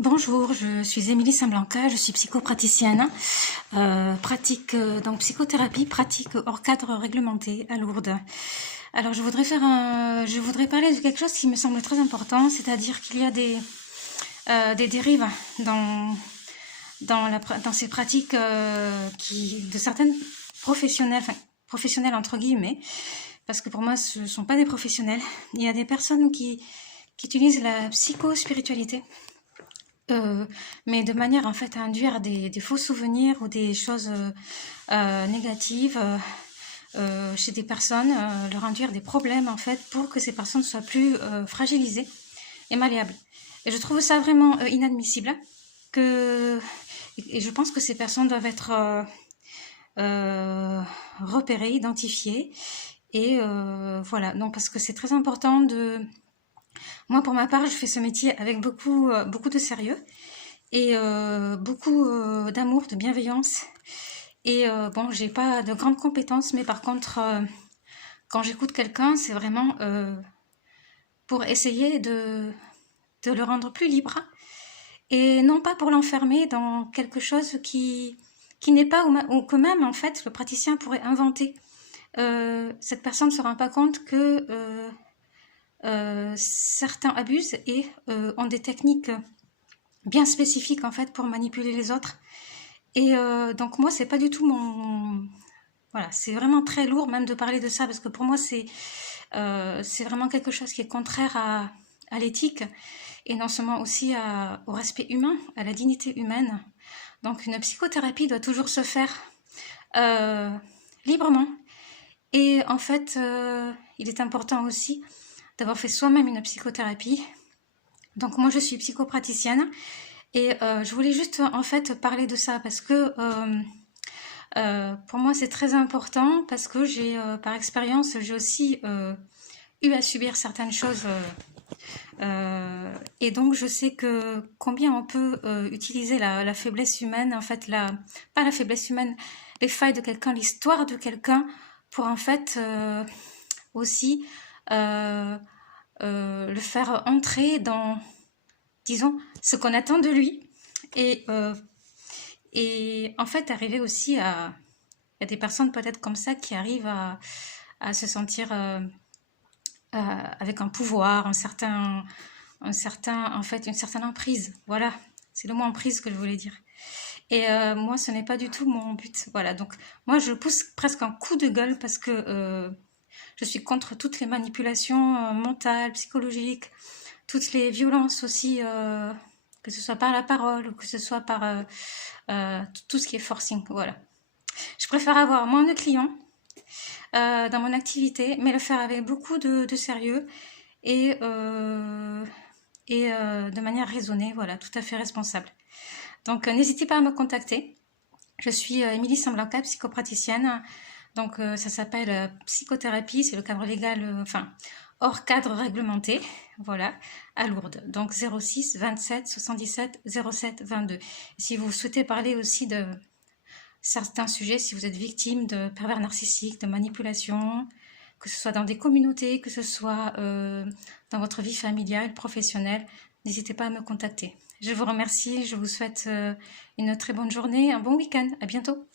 Bonjour, je suis Émilie Samblanca, je suis psychopraticienne, pratique donc psychothérapie, pratique hors cadre réglementé à Lourdes. Alors je voudrais parler de quelque chose qui me semble très important, c'est-à-dire qu'il y a des dérives dans ces pratiques de certaines professionnelles, enfin professionnelles entre guillemets, parce que pour moi ce ne sont pas des professionnels. Il y a des personnes qui utilisent la psychospiritualité. Mais de manière en fait à induire des faux souvenirs ou des choses négatives chez des personnes, leur induire des problèmes en fait pour que ces personnes soient plus fragilisées et malléables. Et je trouve ça vraiment inadmissible que et je pense que ces personnes doivent être repérées, identifiées et voilà. Donc parce que c'est très important de moi pour ma part, je fais ce métier avec beaucoup de sérieux et beaucoup d'amour, de bienveillance. Et bon, j'ai pas de grandes compétences, mais par contre, quand j'écoute quelqu'un, c'est vraiment pour essayer de le rendre plus libre et non pas pour l'enfermer dans quelque chose qui n'est pas ou que même en fait le praticien pourrait inventer. Cette personne ne se rend pas compte que certains abusent et ont des techniques bien spécifiques en fait pour manipuler les autres. Et donc moi c'est pas du tout mon voilà, c'est vraiment très lourd même de parler de ça parce que pour moi c'est vraiment quelque chose qui est contraire à l'éthique et non seulement aussi au respect humain, à la dignité humaine. Donc une psychothérapie doit toujours se faire euh, librement. Et en fait, il est important aussi d'avoir fait soi-même une psychothérapie. Donc moi je suis psychopraticienne et je voulais juste en fait parler de ça parce que pour moi c'est très important parce que j'ai par expérience j'ai aussi eu à subir certaines choses et donc je sais que combien on peut utiliser la faiblesse humaine en fait pas la faiblesse humaine, les failles de quelqu'un, l'histoire de quelqu'un pour en fait aussi euh, le faire entrer dans disons ce qu'on attend de lui et en fait, arriver aussi il y a des personnes peut-être comme ça qui arrivent à se sentir avec un pouvoir, en fait, une certaine emprise. Voilà, c'est le mot emprise que je voulais dire. Et moi, ce n'est pas du tout mon but. Voilà, donc moi, je pousse presque un coup de gueule parce que je suis contre toutes les manipulations mentales, psychologiques, toutes les violences aussi, que ce soit par la parole ou que ce soit par tout ce qui est forcing. Voilà. Je préfère avoir moins de clients dans mon activité, mais le faire avec beaucoup de sérieux et, de manière raisonnée, voilà, tout à fait responsable. Donc n'hésitez pas à me contacter. Je suis Émilie Samblanca, psychopraticienne. Donc ça s'appelle psychothérapie, c'est le cadre légal, enfin hors cadre réglementé, voilà, à Lourdes. Donc 06 27 77 07 22. Et si vous souhaitez parler aussi de certains sujets, si vous êtes victime de pervers narcissiques, de manipulation, que ce soit dans des communautés, que ce soit dans votre vie familiale, professionnelle, n'hésitez pas à me contacter. Je vous remercie, je vous souhaite une très bonne journée, un bon week-end, à bientôt.